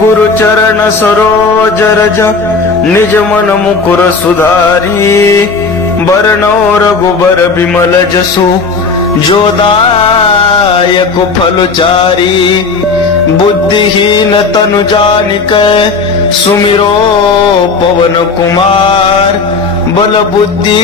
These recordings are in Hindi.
गुरु चरण सरोज रज निज मन मुकुर सुधारी। बरनौ रघुबर बिमल जसु जो दायक फल चारी। बुद्धिहीन तनु जानिकै सुमिरो पवन कुमार। बल बुद्धि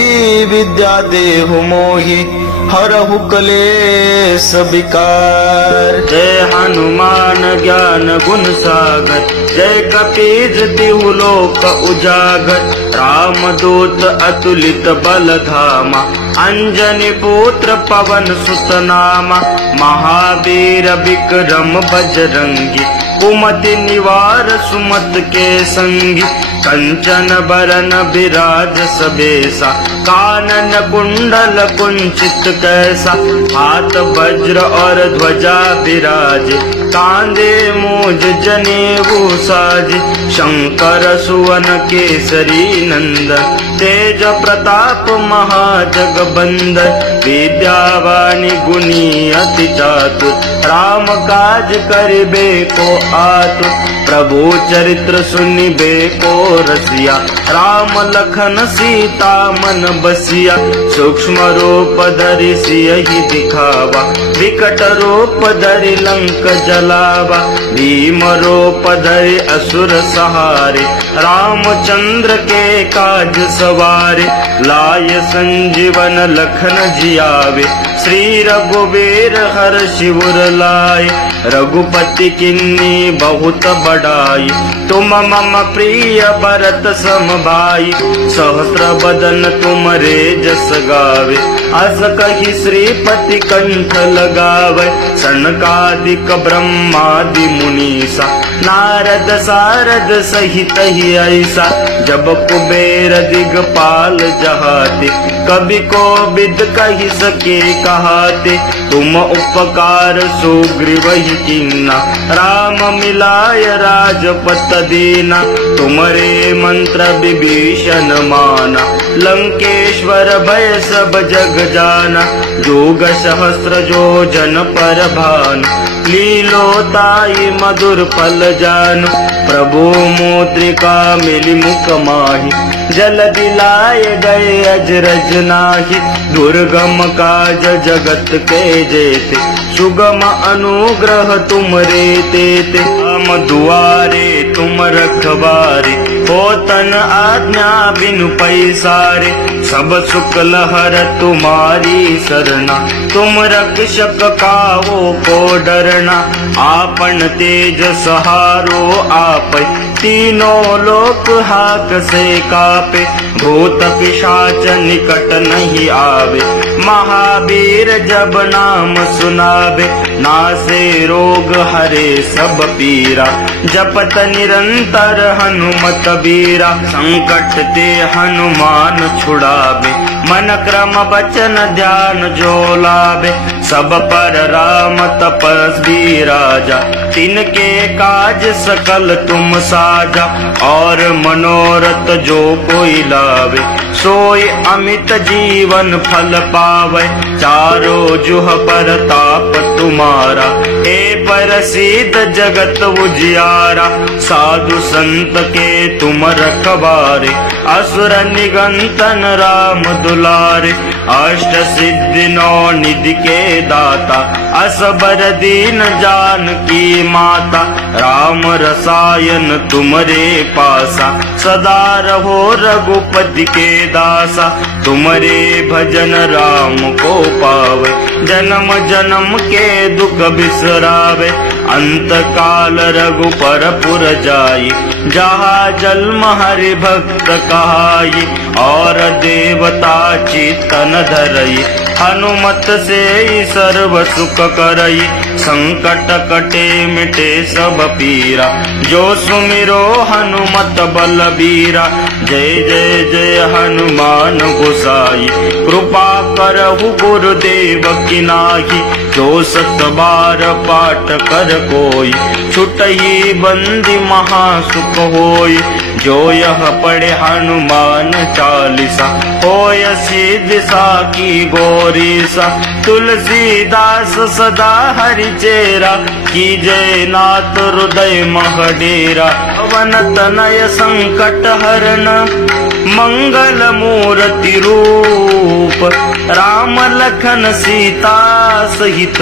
विद्या देहु मोहि हरहु कलेश विकार। जय हनुमान ज्ञान गुण सागर जय कपीस तिहु लोक उजागर। रामदूत अतुलित बल धामा अंजनी पुत्र पवन सुत नामा। महावीर विक्रम बजरंगी कुमति निवार सुमत के संगी। कंचन बरन विराज सबेसा कानन कुंडल कुंचित कैसा। हाथ वज्र और ध्वजा विराजे कांधे मूज जनेऊ साजे। शंकर सुवन केसरी नंदन तेज प्रताप महाजगबंदन। विद्यावानी गुणी अति चातुर राम काज करिबे को आतुर। प्रभु चरित्र सुनिबे को रसिया राम लखन सीता मन बसिया। सूक्ष्म रूप धरि सियहि दिखावा विकट रूप धरि लंक जलावा। भीम रूप धरि असुर सहारे रामचंद्र के काज सवारे। लाय संजीवन लखन जियावे श्री रघुवीर हर्षि उर लाए। रघुपति किन्नी बहुत बड़ाई तुम मम प्रिय भरत सम भाई। सहस्र बदन तुमरे जस गावे अस कहि श्रीपति कंठ लगावे। सनकादिक ब्रह्मादि मुनीसा नारद सारद सहित ही ऐसा। जब कुबेर दिगपाल जहाते कवि को बिद कहि सके कहाते। तुम उपकार सुग्रीव ही कीन्ना राम मिलाय राजपत दीना। तुमरे मंत्र विभीषण माना लंकेश्वर भय सब जग जाना। जोग सहस्र योजन पर भानु लीलोताई मधुर फल जानु। प्रभु मुद्रिका मिली मुख माहि जल दिलाय गए अजरज नाही। दुर्गम काज जगत के जेते सुगम अनुग्रह तुमरे तेते। हम दुआरे तुम रखवारे होतन आज्ञा बिनु पैसारे। सब सुख लहर तुम्हारी सरना तुम रक्षक कावो को डरना। आपन तेज सहारो आपै तीनों लोक हाक से कापे। भूत पिशाच निकट नहीं आवे महावीर जब नाम सुनावे। नासे रोग हरे सब पीरा जपत निरंतर हनुमत बीरा। संकट ते हनुमान छुड़ावे मन क्रम बचन ध्यान जो लावे। सब पर राम तपस्वी राजा तिनके काज सकल तुम साजा। और मनोरथ जो कोई लावे सोई अमित जीवन फल पावे। चारों जुह पर ताप तुम्हारा हे प्रसिद्ध जगत उजियारा। साधु संत के तुम रखवारे असुर निगंतन राम दुलारे। अष्ट सिद्धि नौ निधि के दाता असबर दीन जानकी माता। राम रसायन तुमरे पासा सदा रहो रघुपति के दासा। तुमरे भजन राम को पावे जन्म जन्म के दुख बिसरावे। अंत काल रघुपर पुर जाई जहाँ जन्म हरि भक्त कहाई। और देवता चितन धरई हनुमत से सर्व सुख करई। संकट कटे मिटे सब पीरा जो सुमिरो हनुमत बलबीरा। जय जय जय हनुमान गोसाई, कृपा करहु गुरुदेव की नाही। जो 7 बार पाठ कर कोई, छुटहि बंदी महासुख होई। जो यह पढ़े हनुमान चालीसा, होय सिद्धि साखी गौरीसा। तुलसीदास सदा हरि चेरा, कीजय नाथ हृदय मह डेरा। पवन तनय संकट हरन, मंगल मूर्ति रूप। राम लखन सीता सहित,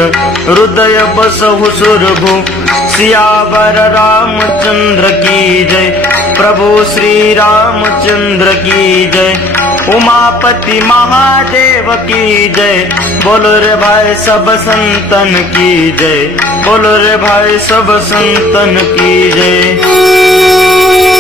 हृदय बसहु सुरभु। सियावर रामचंद्र की जय, प्रभु श्री रामचंद्र की जय। उमापति महादेव की जय, बोलो रे भाई सब संतन की जय। बोलो रे भाई सब संतन की जय।